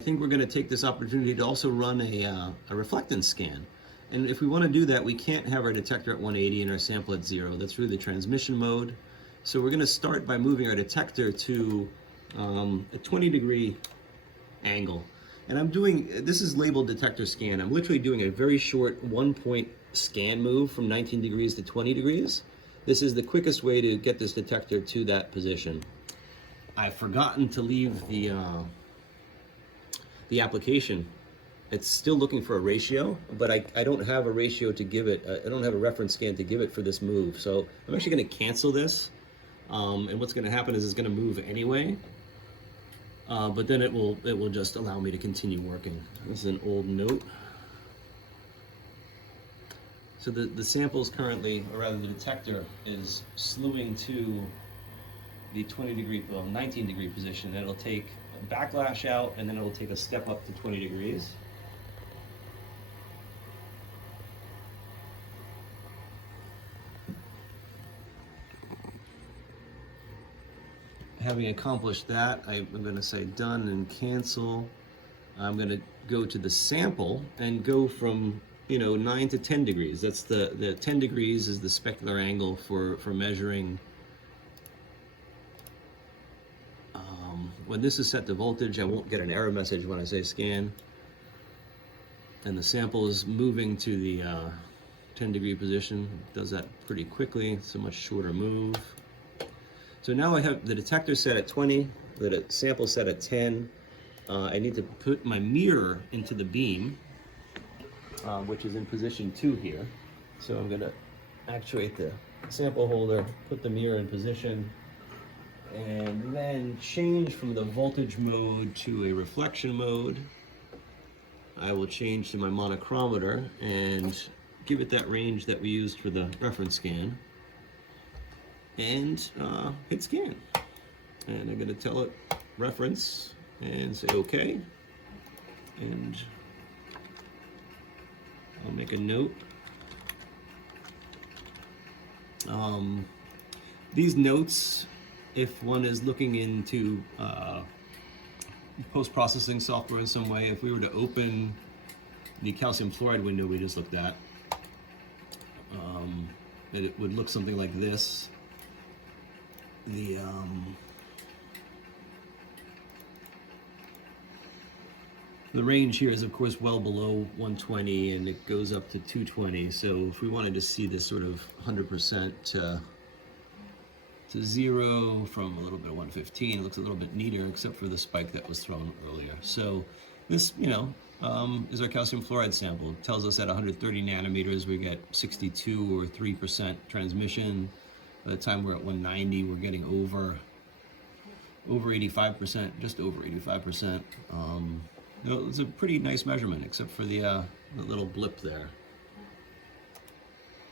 I think we're going to take this opportunity to also run a reflectance scan. And if we want to do that, we can't have our detector at 180 and our sample at 0. That's really the transmission mode. So we're going to start by moving our detector to a 20-degree angle. And I'm doing, this is labeled detector scan. I'm literally doing a very short 1-point scan move from 19 degrees to 20 degrees. This is the quickest way to get this detector to that position. I've forgotten to leave the application. It's still looking for a ratio, but I don't have a ratio to give it. I don't have a reference scan to give it for this move. So I'm actually going to cancel this. And what's going to happen is it's going to move anyway. But then it will just allow me to continue working. This is an old note. So the sample is currently, or rather the detector is slewing to the 19 degree position. It'll take a backlash out and then it'll take a step up to 20 degrees. Having accomplished that, I'm going to say done and cancel. I'm going to go to the sample and go from 9 to 10 degrees. That's the 10 degrees is the specular angle for measuring. When this is set to voltage, I won't get an error message when I say scan. And the sample is moving to the 10-degree position. It does that pretty quickly. It's a much shorter move. So now I have the detector set at 20, the sample set at 10. I need to put my mirror into the beam, which is in position 2 here. So I'm going to actuate the sample holder, put the mirror in position, and then change from the voltage mode to a reflection mode. I will change to my monochromator and give it that range that we used for the reference scan. And hit scan. And I'm going to tell it reference and say OK. And I'll make a note. These notes, if one is looking into post-processing software in some way, if we were to open the calcium fluoride window we just looked at, it would look something like this. The range here is of course well below 120 and it goes up to 220. So if we wanted to see this sort of 100% to 0 from a little bit of 115, it looks a little bit neater except for the spike that was thrown earlier. So this, is our calcium fluoride sample. It tells us at 130 nanometers we get 62 or 3% transmission. By the time we're at 190, we're getting over 85%, just over 85%. It's a pretty nice measurement, except for the little blip there.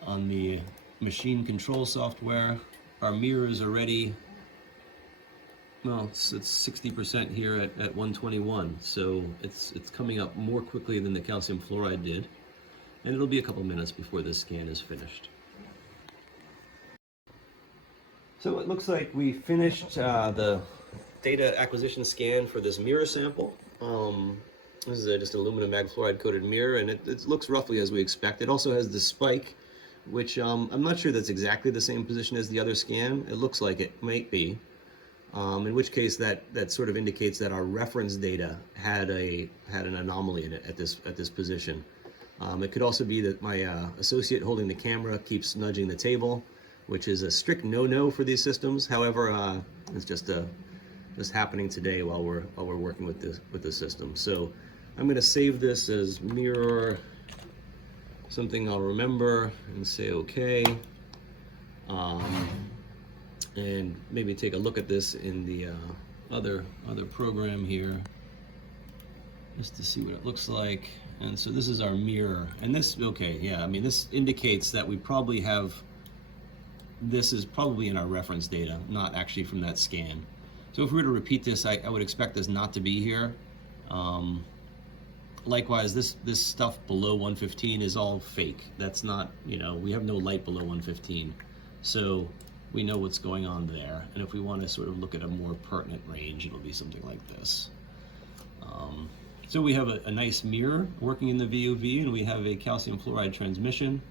On the machine control software, our mirror is already, it's 60% here at 121, so it's coming up more quickly than the calcium fluoride did, and it'll be a couple minutes before this scan is finished. So it looks like we finished the data acquisition scan for this mirror sample. This is just an aluminum mag fluoride coated mirror, and it looks roughly as we expect. It also has the spike, which I'm not sure that's exactly the same position as the other scan. It looks like it might be, in which case that sort of indicates that our reference data had an anomaly in it at this position. It could also be that my associate holding the camera keeps nudging the table, which is a strict no-no for these systems. However, it's just happening today while we're working with the system. So I'm going to save this as mirror, something I'll remember, and say OK. And maybe take a look at this in the other program here, just to see what it looks like. And so this is our mirror, and this, okay, yeah, I mean, this indicates that we probably have. This is probably in our reference data, not actually from that scan. So if we were to repeat this, I would expect this not to be here. Likewise, this stuff below 115 is all fake. That's not, we have no light below 115. So we know what's going on there. And if we want to sort of look at a more pertinent range, it'll be something like this. So we have a nice mirror working in the VUV, and we have a calcium fluoride transmission.